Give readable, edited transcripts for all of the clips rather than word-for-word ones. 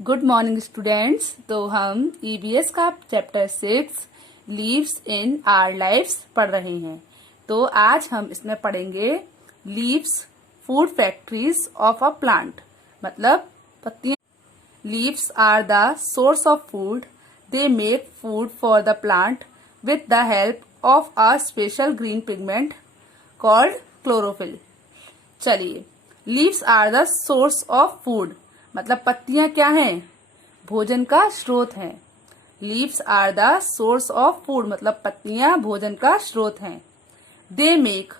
Good morning students. तो हम EVS का chapter 6 leaves in our lifes पढ़ रहे हैं। तो आज हम इसमें पढ़ेंगे leaves food factories of a plant. मतलब पत्तियां। Leaves are the source of food. They make food for the plant with the help of a special green pigment called chlorophyll. चलिए, leaves are the source of food मतलब पत्तियां क्या हैं? भोजन का स्रोत हैं। Leaves are the source of food मतलब पत्तियां भोजन का स्रोत हैं। दे मेक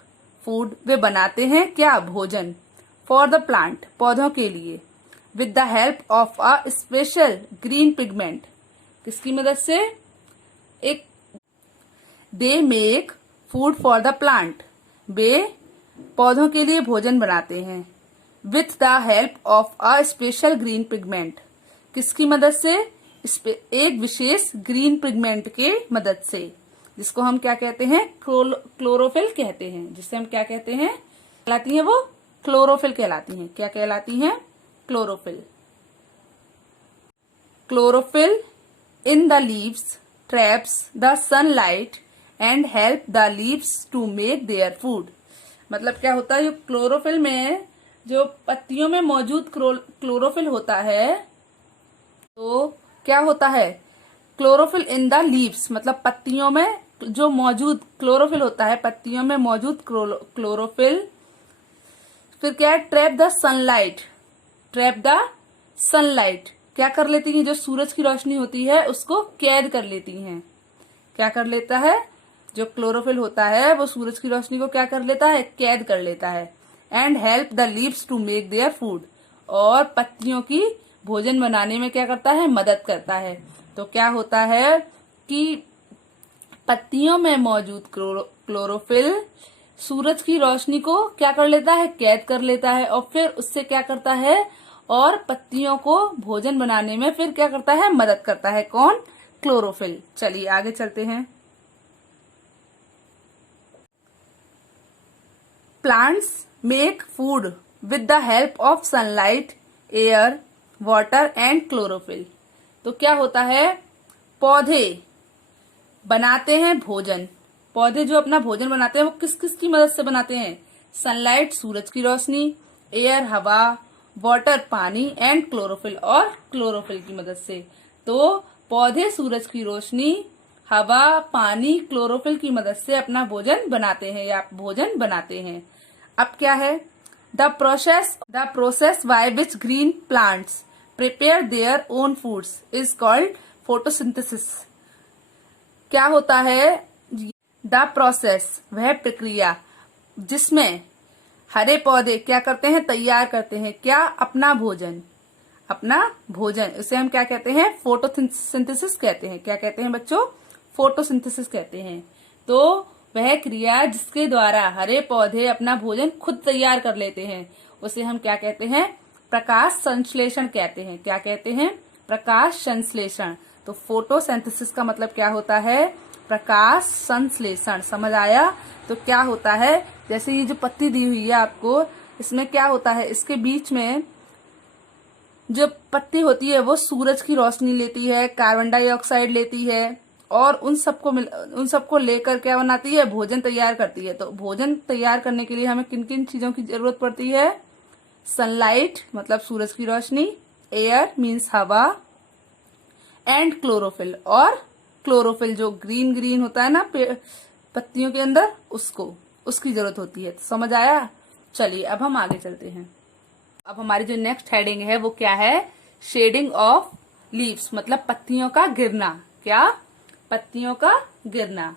फूड वे बनाते हैं क्या? भोजन। फॉर द प्लांट पौधों के लिए। With the help of a special green pigment किसकी मदद से? एक they make food for the plant वे पौधों के लिए भोजन बनाते हैं। With the help of a special green pigment किसकी मदद से? एक विशेष ग्रीन पिगमेंट के मदद से, जिसको हम क्या कहते हैं? क्लोरोफिल कहते हैं। जिससे हम क्या कहते हैं? कहलाती हैं वो क्लोरोफिल कहलाती हैं। क्या कहलाती हैं? Chlorophyll. Chlorophyll in the leaves traps the sunlight and help the leaves to make their food. मतलब क्या होता है? क्लोरोफिल में जो पत्तियों में मौजूद क्लोरोफिल होता है, तो क्या होता है? क्लोरोफिल इन द लीव्स मतलब पत्तियों में जो मौजूद क्लोरोफिल होता है, पत्तियों में मौजूद क्लोरोफिल फिर क्या है? Trap the sunlight. Trap the sunlight क्या कर लेती है? जो सूरज की रोशनी होती है उसको कैद कर लेती हैं। क्या कर लेता है? जो क्लोरोफिल होता है वो सूरज की रोशनी को क्या कर लेता है? कैद कर लेता है। And help the leaves to make their food और पत्तियों की भोजन बनाने में क्या करता है? मदद करता है। तो क्या होता है कि पत्तियों में मौजूद क्लोरोफिल सूरज की रोशनी को क्या कर लेता है? कैद कर लेता है और फिर उससे क्या करता है? और पत्तियों को भोजन बनाने में फिर क्या करता है? मदद करता है। कौन? क्लोरोफिल। चलिए आगे चलते हैं। Plants make food with the help of sunlight, air, water and chlorophyll. तो क्या होता है? पौधे बनाते हैं भोजन। पौधे जो अपना भोजन बनाते हैं वो किस किस की मदद से बनाते हैं? सनलाइट सूरज की रोशनी, एयर हवा, वाटर पानी एंड क्लोरोफिल और क्लोरोफिल की मदद से। तो पौधे सूरज की रोशनी, हवा, पानी, क्लोरोफिल की मदद से अपना भोजन बनाते हैं या भोजन बनाते हैं। अब क्या है? The process by which green plants prepare their own foods is called photosynthesis. क्या होता है? द प्रोसेस वह प्रक्रिया जिसमें हरे पौधे क्या करते हैं? तैयार करते हैं क्या? अपना भोजन। अपना भोजन उसे हम क्या कहते हैं? फोटोसिंथेसिस कहते हैं। क्या कहते हैं बच्चों? फोटोसिंथेसिस कहते हैं। तो वह क्रिया जिसके द्वारा हरे पौधे अपना भोजन खुद तैयार कर लेते हैं उसे हम क्या कहते हैं? प्रकाश संश्लेषण कहते हैं। क्या कहते हैं? प्रकाश संश्लेषण। तो फोटोसिंथेसिस का मतलब क्या होता है? प्रकाश संश्लेषण। समझ आया? तो क्या होता है? जैसे ये जो पत्ती दी हुई है आपको, इसमें क्या होता है? इसके बीच में जो पत्ती होती है वो सूरज की रोशनी लेती है, कार्बन डाइऑक्साइड लेती है और उन सबको लेकर क्या बनाती है? भोजन तैयार करती है। तो भोजन तैयार करने के लिए हमें किन किन चीजों की जरूरत पड़ती है? सनलाइट मतलब सूरज की रोशनी, एयर मीन्स हवा एंड क्लोरोफिल और क्लोरोफिल जो ग्रीन ग्रीन होता है ना पत्तियों के अंदर, उसकी जरूरत होती है। तो समझ आया? चलिए अब हम आगे चलते हैं। अब हमारी जो नेक्स्ट हेडिंग है वो क्या है? शेडिंग ऑफ लीव्स मतलब पत्तियों का गिरना। क्या? पत्तियों का गिरना।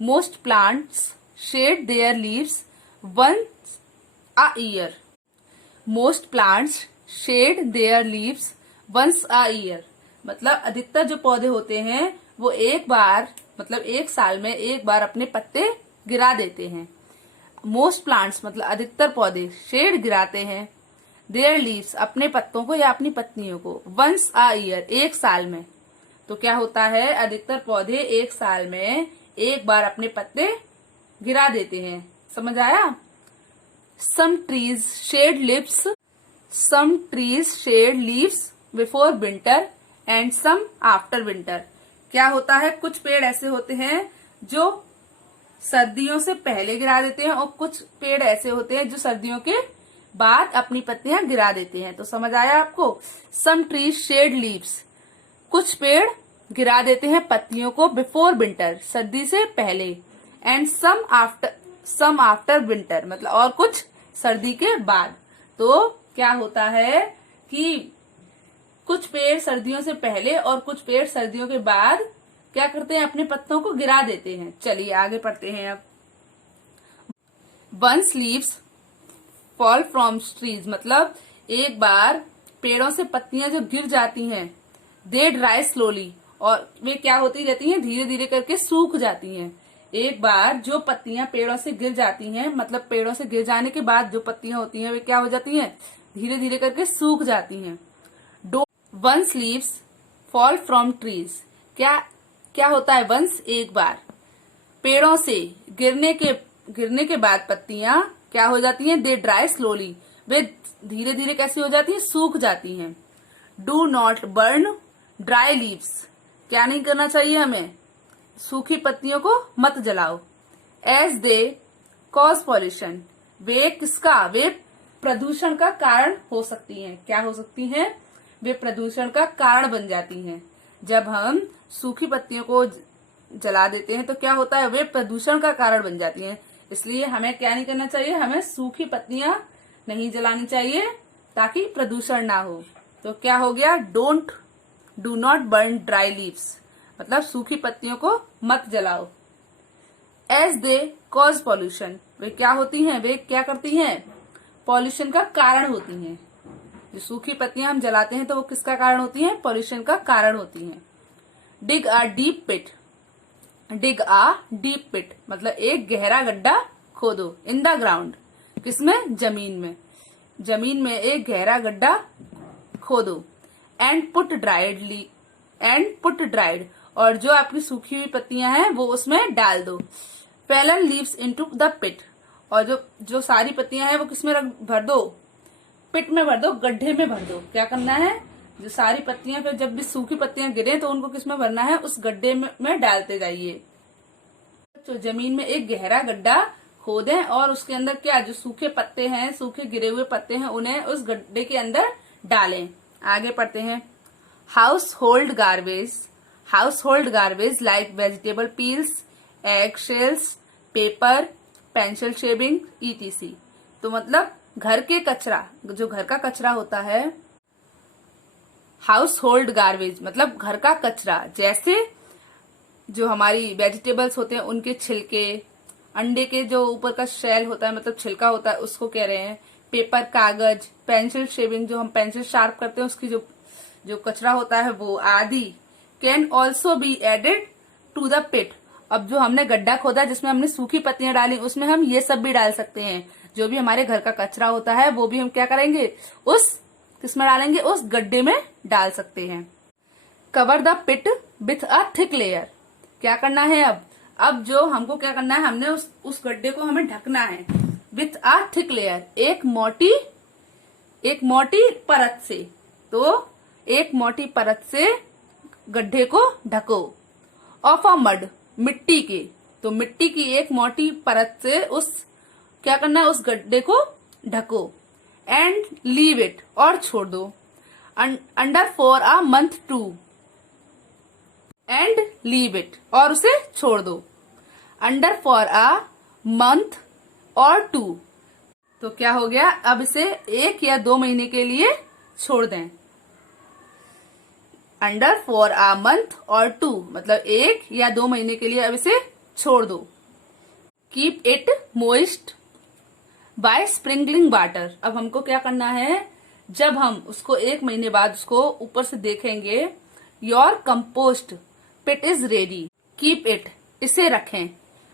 Most plants shed their leaves once a year. Most plants shed their leaves once a year मतलब अधिकतर जो पौधे होते हैं वो एक बार मतलब एक साल में एक बार अपने पत्ते गिरा देते हैं। मोस्ट प्लांट्स मतलब अधिकतर पौधे शेड गिराते हैं देयर लीव्स अपने पत्तों को या अपनी पत्तियों को वंस अ ईयर एक साल में। तो क्या होता है? अधिकतर पौधे एक साल में एक बार अपने पत्ते गिरा देते हैं। समझ आया? Some trees shed leaves before winter and some after winter. क्या होता है, कुछ पेड़ ऐसे होते हैं जो सर्दियों से पहले गिरा देते हैं और कुछ पेड़ ऐसे होते हैं जो सर्दियों के बाद अपनी पत्तियां गिरा देते हैं। तो समझ आया आपको। सम ट्रीज शेड लीव्स, कुछ पेड़ गिरा देते हैं पत्तियों को बिफोर विंटर, सर्दी से पहले, एंड सम आफ्टर विंटर, मतलब और कुछ सर्दी के बाद। तो क्या होता है कि कुछ पेड़ सर्दियों से पहले और कुछ पेड़ सर्दियों के बाद क्या करते हैं, अपने पत्तों को गिरा देते हैं। चलिए आगे पढ़ते हैं अब। Once leaves fall from trees, मतलब एक बार पेड़ों से पत्तियां जो गिर जाती हैं, दे ड्राई स्लोली, और वे क्या होती रहती हैं, धीरे धीरे करके सूख जाती हैं। एक बार जो पत्तियां पेड़ों से गिर जाती हैं, मतलब पेड़ों से गिर जाने के बाद जो पत्तियां होती हैं वे क्या हो जाती हैं, धीरे धीरे करके सूख जाती हैं। Once leaves fall from trees, क्या होता है, वंस एक बार, पेड़ों से गिरने के बाद पत्तियां क्या हो जाती हैं, दे ड्राई स्लोली, वे धीरे धीरे कैसी हो जाती हैं, सूख जाती हैं। Do not burn dry leaves, क्या नहीं करना चाहिए हमें, सूखी पत्तियों को मत जलाओ। एज दे कॉज पॉल्यूशन, वे प्रदूषण का कारण हो सकती हैं। क्या हो सकती हैं, वे प्रदूषण का कारण बन जाती हैं। जब हम सूखी पत्तियों को जला देते हैं तो क्या होता है, वे प्रदूषण का कारण बन जाती हैं। इसलिए हमें क्या नहीं करना चाहिए, हमें सूखी पत्तियां नहीं जलानी चाहिए ताकि प्रदूषण ना हो। तो क्या हो गया, do not burn dry leaves, मतलब सूखी पत्तियों को मत जलाओ। एज दे कॉज पॉल्यूशन, वे क्या होती हैं, वे क्या करती हैं, पॉल्यूशन का कारण होती हैं। जो सूखी पत्तियां हम जलाते हैं तो वो किसका कारण होती हैं, पॉल्यूशन का कारण होती हैं। डिग अ डीप पिट, मतलब एक गहरा गड्ढा खोदो, इन द ग्राउंड, किसमें, जमीन में एक गहरा गड्ढा खोदो। एंड पुट ड्राइड, और जो आपकी सूखी हुई पत्तियां हैं वो उसमें डाल दो। Fallen leaves into the pit, और जो सारी पत्तियां हैं वो किसमें भर दो, पिट में भर दो, गड्ढे में भर दो। क्या करना है, जो सारी पत्तियां, फिर जब भी सूखी पत्तियां गिरे तो उनको किसमें भरना है, उस गड्ढे में डालते जाइए। तो जमीन में एक गहरा गड्ढा खोदें और उसके अंदर क्या, जो सूखे पत्ते हैं, सूखे गिरे हुए पत्ते हैं, उन्हें उस गड्ढे के अंदर डालें। आगे पढ़ते हैं। House hold garbage like vegetable peels, egg shells, paper, pencil shaving etc। तो मतलब घर के कचरा, जो घर का कचरा होता है, हाउस होल्ड गार्बेज मतलब घर का कचरा, जैसे जो हमारी वेजिटेबल्स होते हैं उनके छिलके, अंडे के जो ऊपर का शेल होता है मतलब छिलका होता है उसको कह रहे हैं, पेपर कागज, पेंसिल शेविंग जो हम पेंसिल शार्प करते हैं उसकी जो कचरा होता है वो आदि। Can also be added to the pit, अब जो हमने गड्ढा खोदा जिसमें हमने सूखी पत्तियां डाली उसमें हम ये सब भी डाल सकते हैं। जो भी हमारे घर का कचरा होता है वो भी हम क्या करेंगे, किसमें डालेंगे, उस गड्ढे में डाल सकते हैं। Cover the pit with a thick layer, क्या करना है अब जो हमको क्या करना है, हमने उस गड्ढे को हमें ढकना है विथ अ थिक लेयर, एक मोटी परत से। तो एक मोटी परत से गड्ढे को ढको। ऑफ अ मड, मिट्टी के, तो मिट्टी की एक मोटी परत से क्या करना है, उस गड्ढे को ढको। एंड लीव इट, और छोड़ दो। Under for a month two, and leave it, और उसे छोड़ दो। अंडर फॉर अ मंथ और 2, तो क्या हो गया, अब इसे 1 या 2 महीने के लिए छोड़ दें। अंडर फॉर अ मंथ और 2 मतलब 1 या 2 महीने के लिए अब इसे छोड़ दो। Keep it moist by sprinkling water, अब हमको क्या करना है, जब हम उसको 1 महीने बाद उसको ऊपर से देखेंगे, your compost pit is ready, keep it, इसे रखें,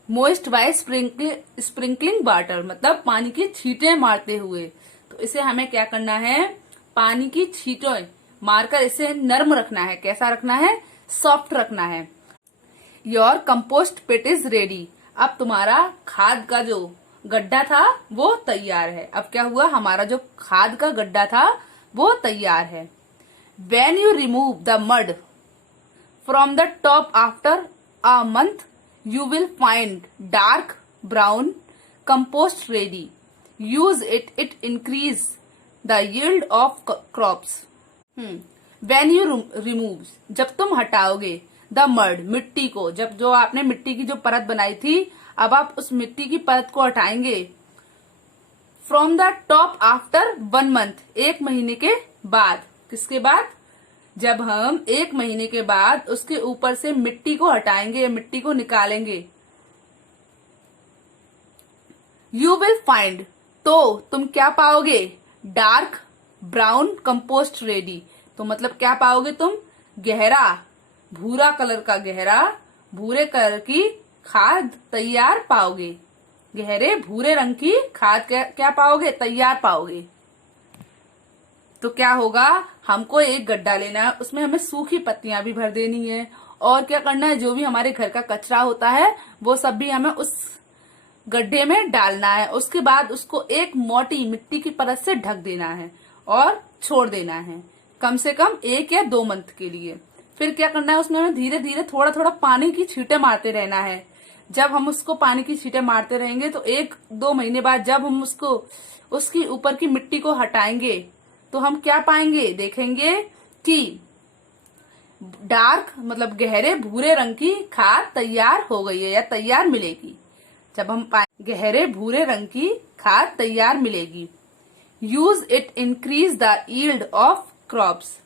मोइस्ट बाय स्प्रिंकलिंग वाटर मतलब पानी की छींटे मारते हुए। तो इसे हमें क्या करना है, पानी की छींटें मारकर इसे नर्म रखना है। कैसा रखना है, सॉफ्ट रखना है। Your compost pit is ready, अब तुम्हारा खाद का जो गड्ढा था वो तैयार है। अब क्या हुआ, हमारा जो खाद का गड्ढा था वो तैयार है। When you remove the mud from the top after a month, you will find dark brown compost ready. Use it. It increase the yield of crops. When you remove, जब तुम हटाओगे the mud, मिट्टी को, जब जो आपने मिट्टी की जो परत बनाई थी, अब आप उस मिट्टी की परत को हटाएंगे from the top after 1 month, 1 महीने के बाद. किसके बाद? जब हम 1 महीने के बाद उसके ऊपर से मिट्टी को हटाएंगे, मिट्टी को निकालेंगे. यू विल फाइंड, तो तुम क्या पाओगे? Dark brown compost ready. तो मतलब क्या पाओगे तुम? गहरा भूरा कलर का, गहरा भूरे कलर की खाद तैयार पाओगे. गहरे भूरे रंग की खाद क्या पाओगे? तैयार पाओगे. तो क्या होगा? हमको एक गड्ढा लेना है, उसमें हमें सूखी पत्तियां भी भर देनी है, और क्या करना है, जो भी हमारे घर का कचरा होता है वो सब भी हमें उस गड्ढे में डालना है. उसके बाद उसको एक मोटी मिट्टी की परत से ढक देना है और छोड़ देना है कम से कम 1 या 2 मंथ के लिए. फिर क्या करना है, उसमें हमें धीरे धीरे थोड़ा थोड़ा पानी की छींटे मारते रहना है. जब हम उसको पानी की छींटे मारते रहेंगे तो 1-2 महीने बाद जब हम उसकी ऊपर की मिट्टी को हटाएंगे तो हम क्या पाएंगे? देखेंगे कि डार्क मतलब गहरे भूरे रंग की खाद तैयार हो गई है या तैयार मिलेगी. जब हम गहरे भूरे रंग की खाद तैयार मिलेगी. Use it increase the yield of crops.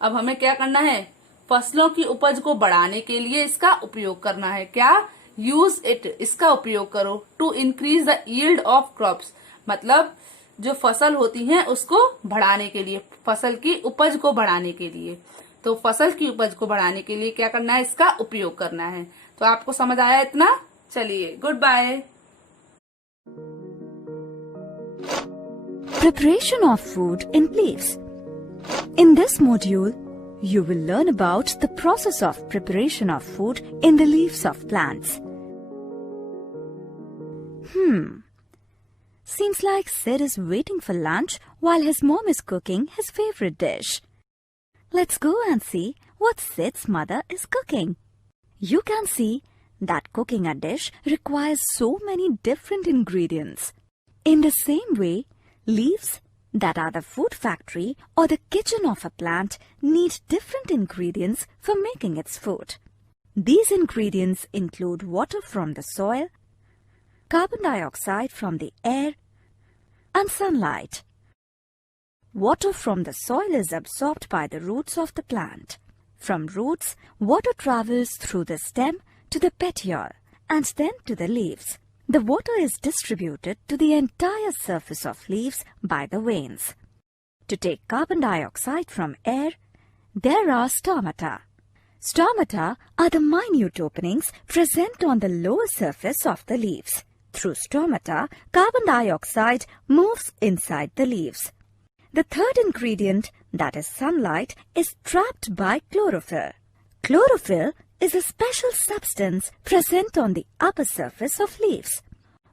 अब हमें क्या करना है? फसलों की उपज को बढ़ाने के लिए इसका उपयोग करना है. क्या? यूज इट, इसका उपयोग करो. To increase the yield of crops मतलब जो फसल होती हैं उसको बढ़ाने के लिए, फसल की उपज को बढ़ाने के लिए. तो फसल की उपज को बढ़ाने के लिए क्या करना है? इसका उपयोग करना है. तो आपको समझ आया इतना? चलिए, good bye. Preparation of food in leaves. In this module, you will learn about the process of preparation of food in the leaves of plants. Seems like Sid is waiting for lunch while his mom is cooking his favorite dish. Let's go and see what Sid's mother is cooking. You can see that cooking a dish requires so many different ingredients. In the same way, leaves that are the food factory or the kitchen of a plant need different ingredients for making its food. These ingredients include water from the soil, carbon dioxide from the air, and sunlight. Water from the soil is absorbed by the roots of the plant. From roots, water travels through the stem to the petiole and then to the leaves. The water is distributed to the entire surface of leaves by the veins. To take carbon dioxide from air, there are stomata. Stomata are the minute openings present on the lower surface of the leaves. Through stomata, carbon dioxide moves inside the leaves. The third ingredient, that is sunlight, is trapped by chlorophyll. Chlorophyll is a special substance present on the upper surface of leaves.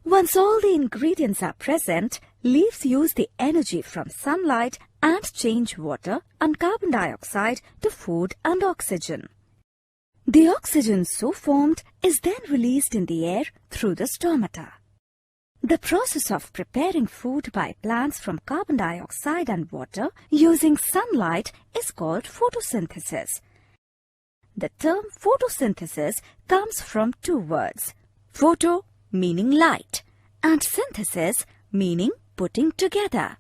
Once all the ingredients are present, leaves use the energy from sunlight and change water and carbon dioxide to food and oxygen. The oxygen so formed is then released in the air through the stomata. The process of preparing food by plants from carbon dioxide and water using sunlight is called photosynthesis. The term photosynthesis comes from 2 words, photo meaning light and synthesis meaning putting together.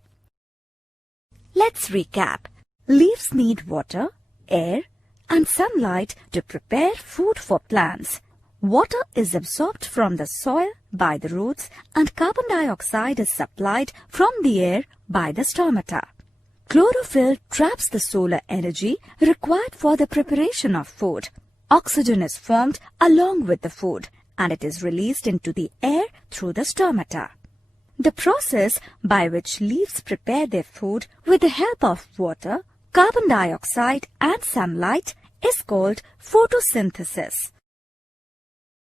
Let's recap. Leaves need water, air, and sunlight to prepare food for plants. Water is absorbed from the soil by the roots and carbon dioxide is supplied from the air by the stomata. Chlorophyll traps the solar energy required for the preparation of food. Oxygen is formed along with the food and it is released into the air through the stomata. The process by which leaves prepare their food with the help of water, carbon dioxide and sunlight is called photosynthesis.